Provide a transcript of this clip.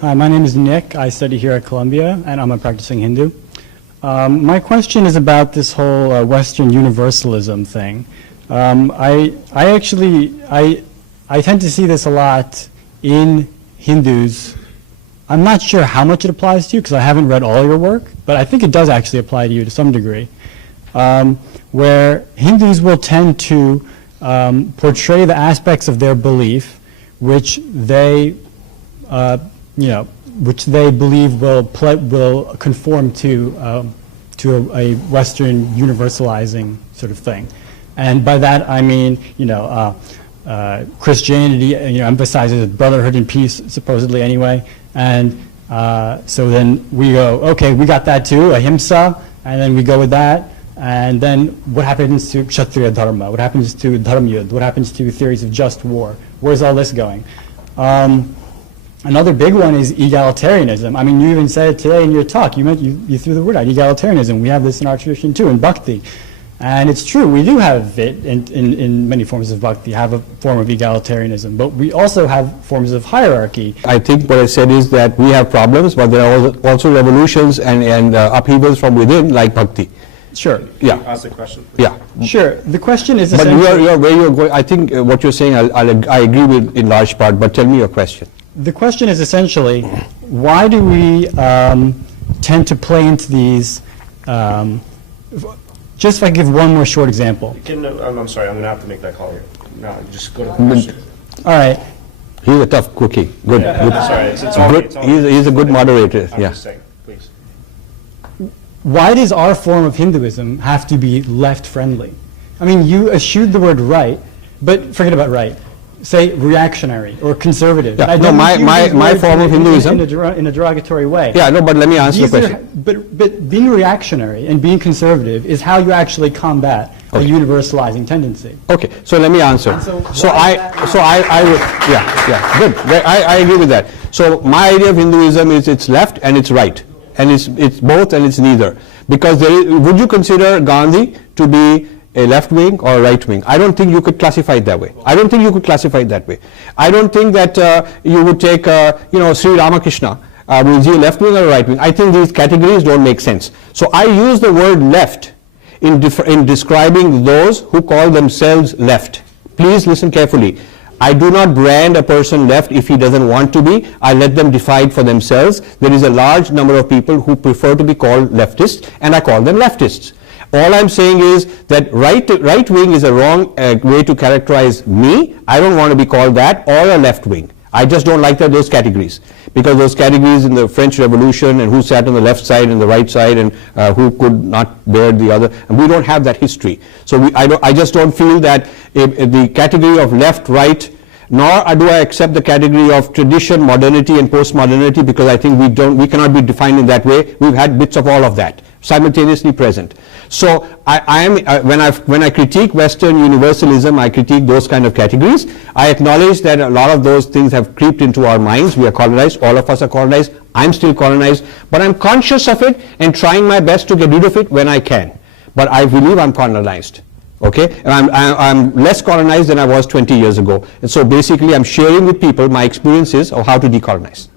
Hi, my name is Nick. I study here at Columbia, and I'm a practicing Hindu. My question is about this whole Western universalism thing. I tend to see this a lot in Hindus. I'm not sure how much it applies to you because I haven't read all your work, but I think it does actually apply to you to some degree, where Hindus will tend to portray the aspects of their belief which they which they believe will conform to a Western universalizing sort of thing, and by that I mean Christianity emphasizes brotherhood and peace supposedly anyway, and so then we go, okay, we got that too, ahimsa, and then we go with that, and then what happens to Kshatriya Dharma? What happens to Dharmyud? What happens to theories of just war? Where's all this going? Another big one is egalitarianism. I mean, you even said it today in your talk. You threw the word out, egalitarianism. We have this in our tradition too, in bhakti. And it's true, we do have it in many forms of bhakti, have a form of egalitarianism, but we also have forms of hierarchy. I think what I said is that we have problems, but there are also revolutions and upheavals from within, like bhakti. Sure. Yeah. Ask the question, please. Yeah. Sure. The question is but essentially... you're where you're going, I think what you're saying, I agree with in large part, but tell me your question. The question is essentially, why do we tend to play into these, just if I give one more short example. I'm sorry, I'm going to have to make that call here. No, just go to the question. All right. He's a tough cookie. Good. Yeah, Good. Sorry, it's all Good. He's a good moderator. I'm Yeah. just saying, please. Why does our form of Hinduism have to be left-friendly? I mean, you eschewed the word right, but forget about right. Say reactionary or conservative. Yeah. No, my form of Hinduism in a derogatory way. Yeah, no, but let me answer the question. But being reactionary and being conservative is how you actually combat a universalizing tendency. Okay, so let me answer. So I would, yeah, good. I agree with that. So my idea of Hinduism is it's left and it's right, and it's both and it's neither. Because would you consider Gandhi to be a left wing or a right wing? I don't think you could classify it that way. I don't think you could classify it that way. I don't think that you would take, Sri Ramakrishna. Was he a left wing or a right wing? I think these categories don't make sense. So I use the word left in describing those who call themselves left. Please listen carefully. I do not brand a person left if he doesn't want to be. I let them decide for themselves. There is a large number of people who prefer to be called leftists, and I call them leftists. All I'm saying is that right wing is a wrong way to characterize me. I don't want to be called that, or a left wing. I just don't like those categories, because those categories in the French Revolution and who sat on the left side and the right side and who could not bear the other, and we don't have that history. So I just don't feel that the category of left, right, nor do I accept the category of tradition, modernity and postmodernity, because I think we cannot be defined in that way. We've had bits of all of that simultaneously present. So when I critique Western universalism, I critique those kind of categories. I acknowledge that a lot of those things have creeped into our minds. We are colonized. All of us are colonized. I'm still colonized, but I'm conscious of it and trying my best to get rid of it when I can. But I believe I'm colonized. Okay, and I'm less colonized than I was 20 years ago. And so basically I'm sharing with people my experiences of how to decolonize.